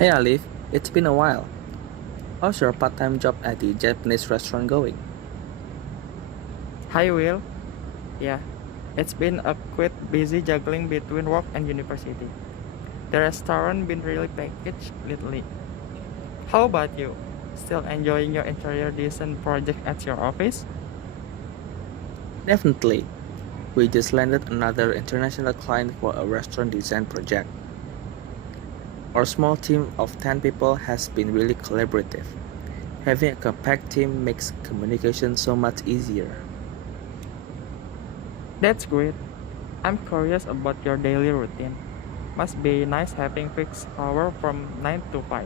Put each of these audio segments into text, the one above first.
Hey Alif, it's been a while. How's your part-time job at the Japanese restaurant going? Hi, Will. Yeah, it's been a quite busy juggling between work and university. The restaurant been really packaged lately. How about you? Still enjoying your interior design project at your office? Definitely. We just landed another international client for a restaurant design project. Our small team of 10 people has been really collaborative. Having a compact team makes communication so much easier. That's great. I'm curious about your daily routine. Must be nice having fixed hour from 9 to 5.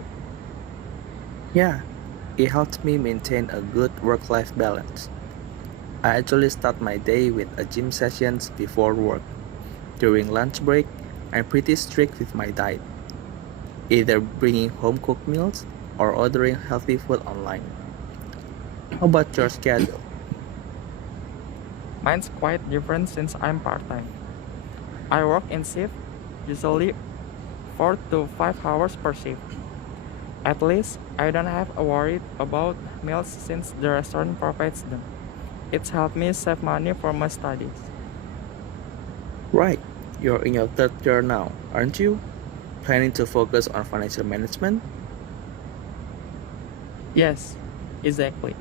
Yeah, it helps me maintain a good work-life balance. I actually start my day with a gym sessions before work. During lunch break, I'm pretty strict with my diet, either bringing home cooked meals or ordering healthy food online. How about your schedule? Mine's quite different since I'm part-time. I work in shift, usually 4 to 5 hours per shift. At least I don't have a worry about meals since the restaurant provides them. It's helped me save money for my studies. Right, you're in your third year now, aren't you? Planning to focus on financial management? Yes, exactly.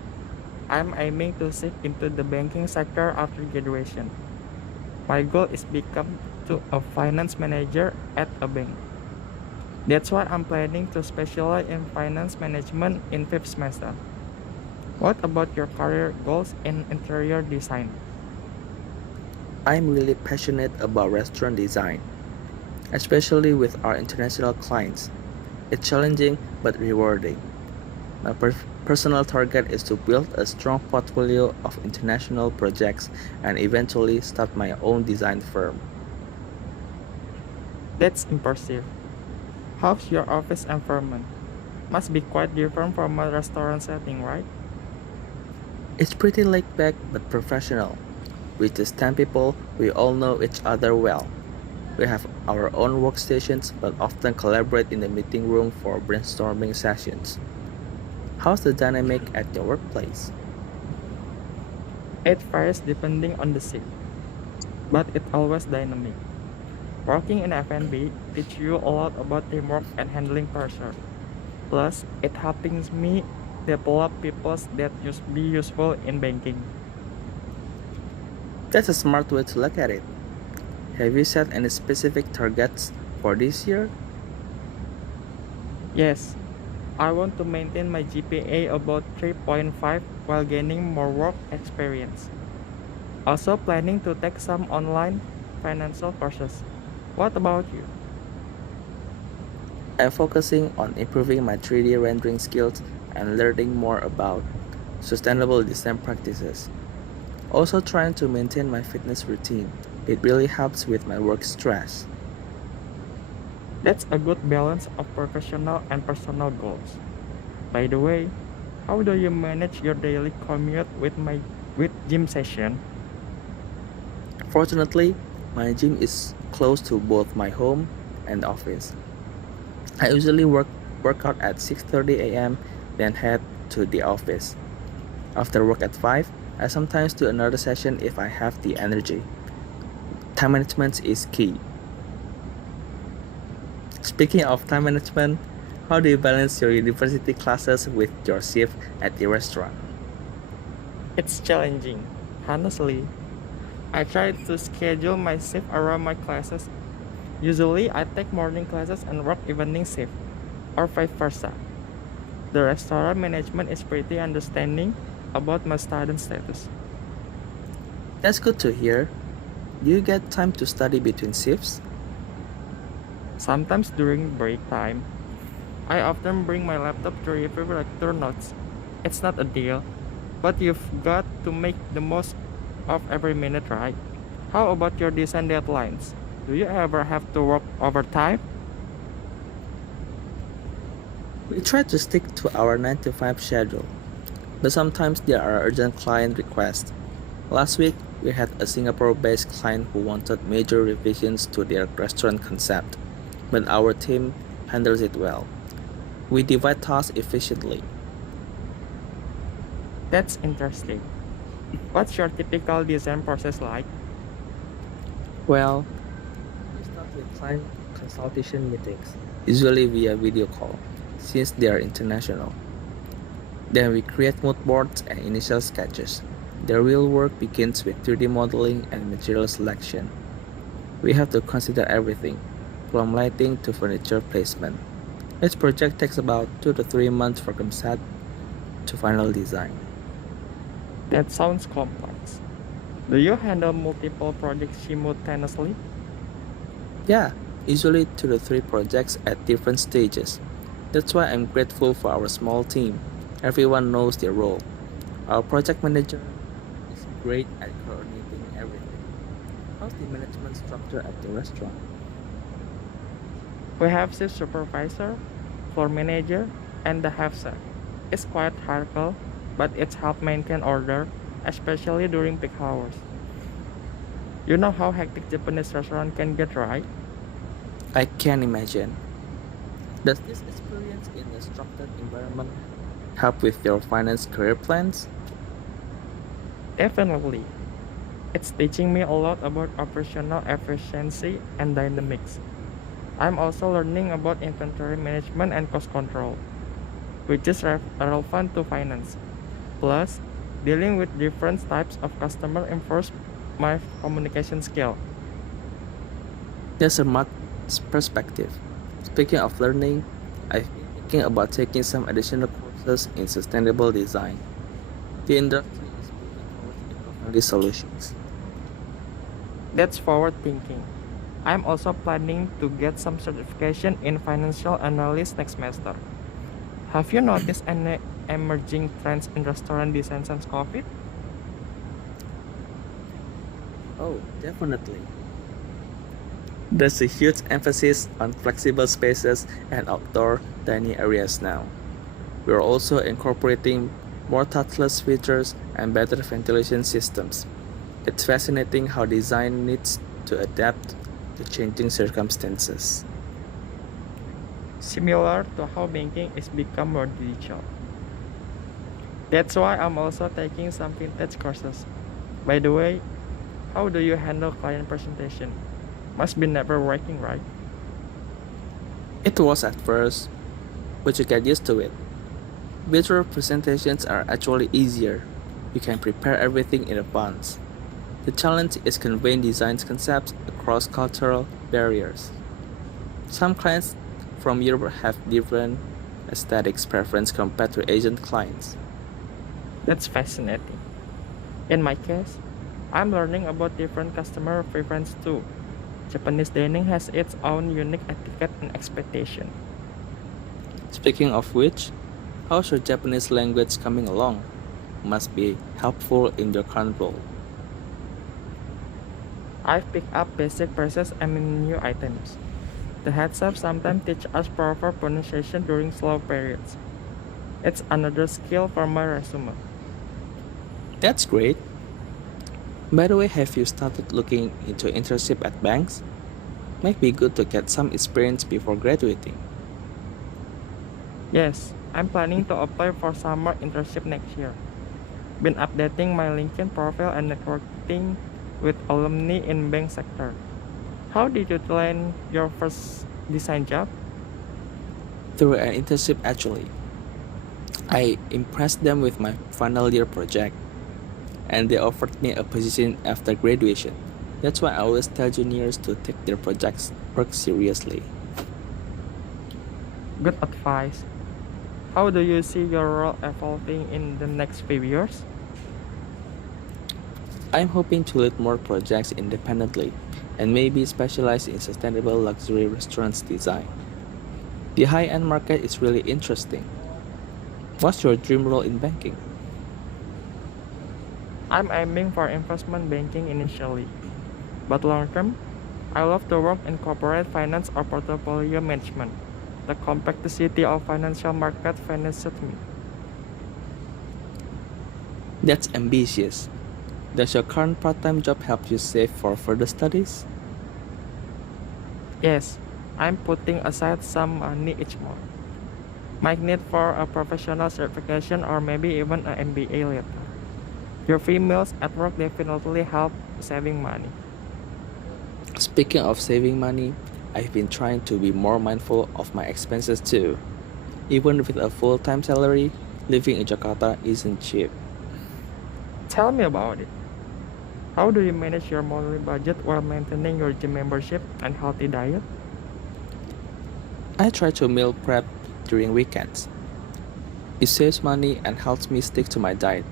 I'm aiming to shift into the banking sector after graduation. My goal is become to a finance manager at a bank. That's why I'm planning to specialize in finance management in fifth semester. What about your career goals in interior design? I'm really passionate about restaurant design, especially with our international clients. It's challenging but rewarding. My personal target is to build a strong portfolio of international projects and eventually start my own design firm. That's impressive. How's your office environment? Must be quite different from a restaurant setting, right? It's pretty laid back but professional. With just 10 people, we all know each other well. We have our own workstations but often collaborate in the meeting room for brainstorming sessions. How's the dynamic at your workplace? It varies depending on the shift, but it's always dynamic. Working in F&B teach you a lot about teamwork and handling pressure. Plus, it helps me develop people that be useful in banking. That's a smart way to look at it. Have you set any specific targets for this year? Yes, I want to maintain my GPA about 3.5 while gaining more work experience. Also planning to take some online financial courses. What about you? I'm focusing on improving my 3D rendering skills and learning more about sustainable design practices. Also trying to maintain my fitness routine. It really helps with my work stress. That's a good balance of professional and personal goals. By the way, how do you manage your daily commute with gym session? Fortunately, my gym is close to both my home and office. I usually work out at 6:30 a.m. then head to the office. After work at 5, I sometimes do another session if I have the energy. Time management is key. Speaking of time management, how do you balance your university classes with your shift at the restaurant? It's challenging. Honestly, I try to schedule my shift around my classes. Usually, I take morning classes and work evening shift, or vice versa. The restaurant management is pretty understanding about my student status. That's good to hear. Do you get time to study between shifts? Sometimes during break time, I often bring my laptop to review lecture notes. It's not a deal, but you've got to make the most of every minute, right? How about your design deadlines? Do you ever have to work overtime? We try to stick to our 9 to 5 schedule, but sometimes there are urgent client requests. Last week, we had a Singapore based client who wanted major revisions to their restaurant concept, but our team handles it well. We divide tasks efficiently. That's interesting. What's your typical design process like? Well, we start with client consultation meetings, usually via video call, since they are international. Then we create mood boards and initial sketches. The real work begins with 3D modeling and material selection. We have to consider everything, from lighting to furniture placement. Each project takes about 2 to 3 months from concept to final design. That sounds complex. Do you handle multiple projects simultaneously? Yeah, usually 2 to 3 projects at different stages. That's why I'm grateful for our small team. Everyone knows their role. Our project manager is great at coordinating everything. How's the management structure at the restaurant? We have shift supervisor, floor manager, and the head chef. It's quite hierarchical, but it's helped maintain order, especially during peak hours. You know how hectic Japanese restaurant can get, right? I can imagine. Does this experience in a structured environment help with your finance career plans? Definitely. It's teaching me a lot about operational efficiency and dynamics. I'm also learning about inventory management and cost control, which is relevant to finance. Plus, dealing with different types of customer improves my communication skill. There's a much perspective. Speaking of learning, I've been thinking about taking some additional courses in sustainable design. The industry is moving towards eco-friendly solutions. That's forward thinking. I'm also planning to get some certification in financial analysis next semester. Have you noticed any emerging trends in restaurant design since COVID? Oh, definitely. There's a huge emphasis on flexible spaces and outdoor dining areas now. We're also incorporating more touchless features and better ventilation systems. It's fascinating how design needs to adapt to changing circumstances. Similar to how banking is become more digital. That's why I'm also taking some vintage courses. By the way, how do you handle client presentation? Must be never working, right? It was at first, but you get used to it. Visual presentations are actually easier. You can prepare everything in advance. The challenge is conveying design concepts across cultural barriers. Some clients from Europe have different aesthetics preference compared to Asian clients. That's fascinating. In my case, I'm learning about different customer preference too. Japanese dining has its own unique etiquette and expectation. Speaking of which, how's your Japanese language coming along? Must be helpful in your current role. I've picked up basic phrases and menu items. The head chef sometimes teach us proper pronunciation during slow periods. It's another skill for my resume. That's great. By the way, have you started looking into internship at banks? Might be good to get some experience before graduating. Yes, I'm planning to apply for summer internship next year. Been updating my LinkedIn profile and networking with alumni in bank sector. How did you land your first design job? Through an internship, actually. I impressed them with my final year project, and they offered me a position after graduation. That's why I always tell juniors to take their projects work seriously. Good advice. How do you see your role evolving in the next few years? I'm hoping to lead more projects independently and maybe specialize in sustainable luxury restaurants design. The high-end market is really interesting. What's your dream role in banking? I'm aiming for investment banking initially, but long term, I love to work in corporate finance or portfolio management. The complexity of financial market fascinates me. That's ambitious. Does your current part-time job help you save for further studies? Yes, I'm putting aside some money each month. Might need for a professional certification or maybe even an MBA later. Your free meals at work definitely help saving money. Speaking of saving money, I've been trying to be more mindful of my expenses too. Even with a full time salary, living in Jakarta isn't cheap. Tell me about it. How do you manage your monthly budget while maintaining your gym membership and healthy diet? I try to meal prep during weekends. It saves money and helps me stick to my diet.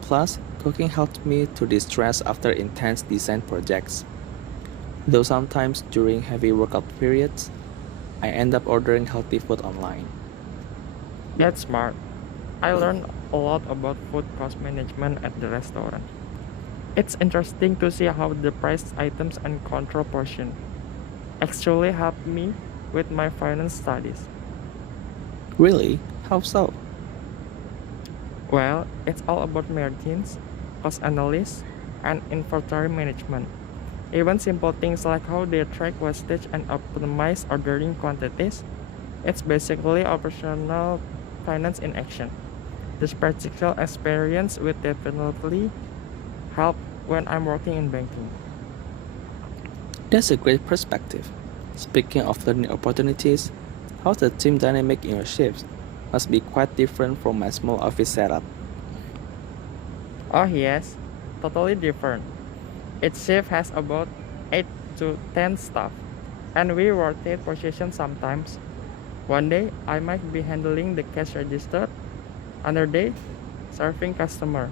Plus, cooking helps me to distress after intense design projects. Though sometimes during heavy workout periods, I end up ordering healthy food online. That's smart. I learned a lot about food cost management at the restaurant. It's interesting to see how the priced items and control portion actually help me with my finance studies. Really? How so? Well, it's all about margins, cost analysis, and inventory management. Even simple things like how they track wastage and optimize ordering quantities, it's basically operational finance in action. This practical experience will definitely help when I'm working in banking. That's a great perspective. Speaking of learning opportunities, how's the team dynamic in your shifts? Must be quite different from my small office setup. Oh yes, totally different. Each shift has about 8 to 10 staff, and we rotate positions sometimes. One day I might be handling the cash register, another day serving customer.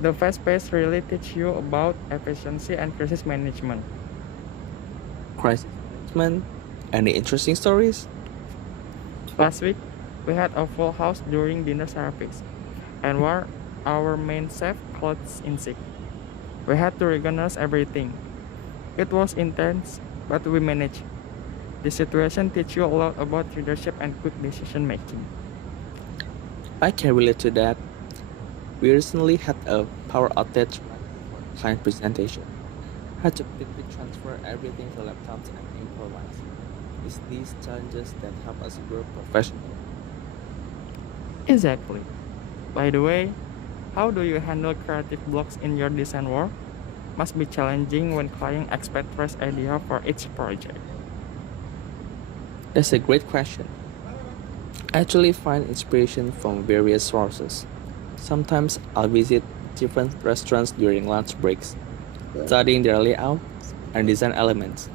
The fast pace really teach you about efficiency and crisis management. Crisis management? Any interesting stories? Last week, we had a full house during dinner service, and where our main chef called in sick. We had to organize everything. It was intense, but we managed. The situation teach you a lot about leadership and quick decision making. I can relate to that. We recently had a power outage right before a client presentation. Had to quickly transfer everything to laptops and improvise. It's these challenges that help us grow professionally. Exactly. By the way, how do you handle creative blocks in your design work? Must be challenging when clients expect fresh idea for each project. That's a great question. I actually find inspiration from various sources. Sometimes I'll visit different restaurants during lunch breaks, studying their layouts and design elements.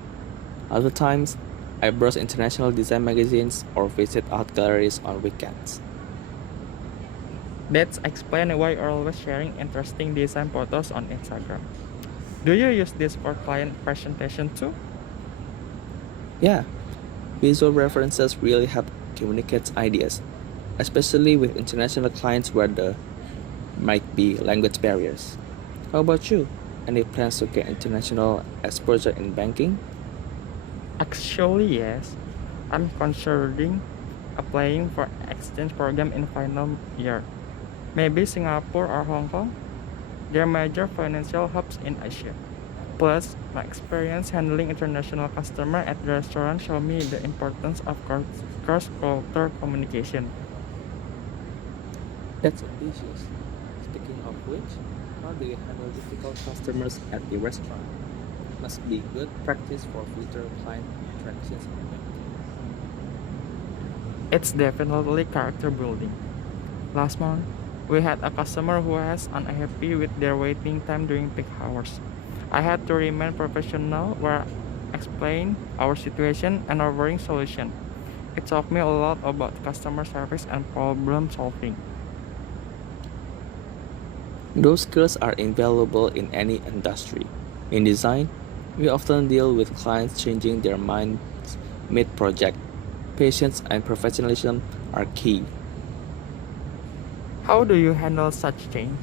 Other times, I browse international design magazines or visit art galleries on weekends. That's explain why you're always sharing interesting design photos on Instagram. Do you use this for client presentation too? Yeah, visual references really help communicate ideas, especially with international clients where there might be language barriers. How about you? Any plans to get international exposure in banking? Actually, yes. I'm considering applying for exchange program in final year. Maybe Singapore or Hong Kong. They're major financial hubs in Asia. Plus, my experience handling international customer at the restaurant show me the importance of cross-cultural communication. That's ambitious. Speaking of which, how do you handle difficult customers at the restaurant? Must be good practice for future client interactions. It's definitely character building. Last month, we had a customer who was unhappy with their waiting time during peak hours. I had to remain professional while explain our situation and offering solution. It taught me a lot about customer service and problem solving. Those skills are invaluable in any industry. In design, we often deal with clients changing their minds mid project. Patience and professionalism are key. How do you handle such change,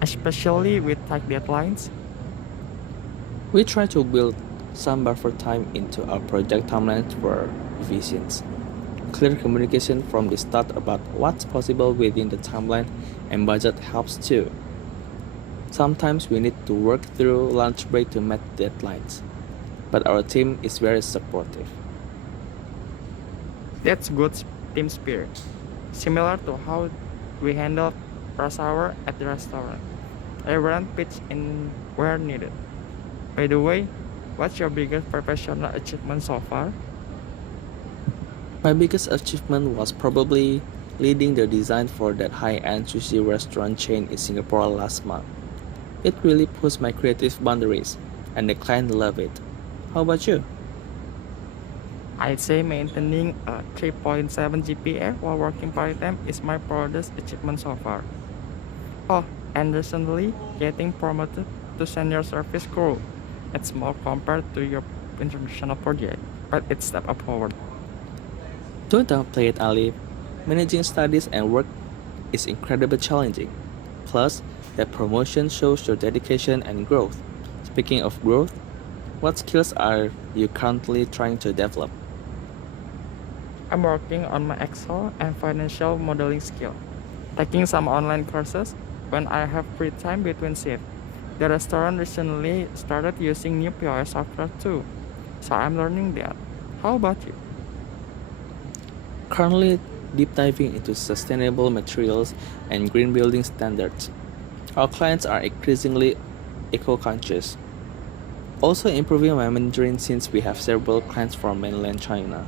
especially with tight deadlines? We try to build some buffer time into our project timelines for revisions. Clear communication from the start about what's possible within the timeline and budget helps too. Sometimes we need to work through lunch break to meet deadlines, but our team is very supportive. That's good team spirit, similar to how we handle rush hour at the restaurant. Everyone pitched in where needed. By the way, what's your biggest professional achievement so far? My biggest achievement was probably leading the design for that high-end sushi restaurant chain in Singapore last month. It really pushed my creative boundaries, and the client loved it. How about you? I'd say maintaining a 3.7 GPA while working part-time is my proudest achievement so far. Oh, and recently getting promoted to senior service crew. It's small compared to your international project, but it's step up forward. Don't downplay it, Ali. Managing studies and work is incredibly challenging. Plus, that promotion shows your dedication and growth. Speaking of growth, what skills are you currently trying to develop? I'm working on my Excel and financial modeling skill, taking some online courses when I have free time between shifts. The restaurant recently started using new POS software too, so I'm learning that. How about you? Currently, deep diving into sustainable materials and green building standards. Our clients are increasingly eco conscious. Also, improving my Mandarin since we have several clients from mainland China.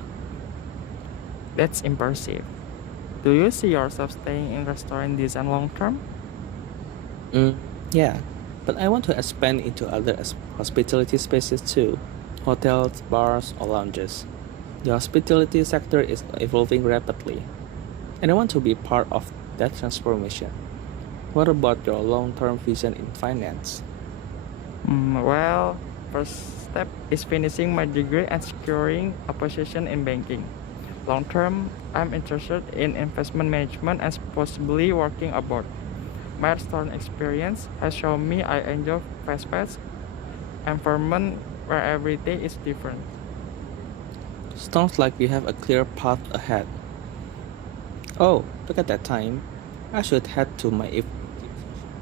That's impressive. Do you see yourself staying in restaurant design long term? Mm, yeah, but I want to expand into other hospitality spaces too, hotels, bars, or lounges. The hospitality sector is evolving rapidly, and I want to be part of that transformation. What about your long term vision in finance? Well, first step is finishing my degree and securing a position in banking. Long term, I'm interested in investment management and possibly working abroad. My restaurant experience has shown me I enjoy fast-paced environment where every day is different. Sounds like you have a clear path ahead. Oh, look at that time. I should head to my evening gym session.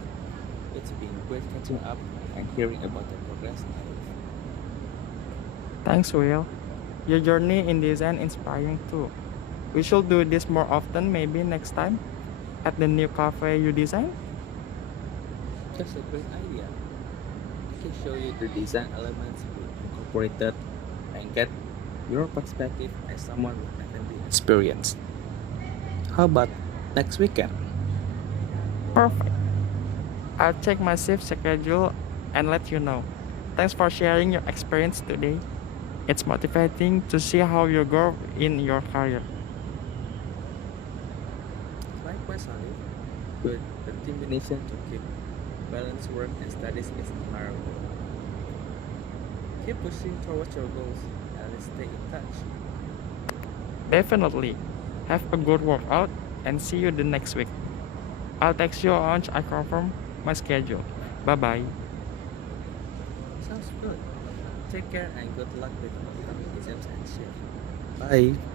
It's been great catching up and hearing about the progress. Thanks, Will. Your journey in design inspiring too. We should do this more often, maybe next time at the new cafe you design. That's a great idea. I can show you the design elements we incorporated and get your perspective as someone with F&B experience. How about next weekend? Perfect. I'll check my shift schedule and let you know. Thanks for sharing your experience today. It's motivating to see how you grow in your career. Likewise, Alif. Good determination to keep balance work and studies is admirable. Keep pushing towards your goals and let's stay in touch. Definitely. Have a good workout and see you the next week. I'll text you once I confirm my schedule. Bye bye. Sounds good. Take care and good luck with upcoming exams and shift. Bye.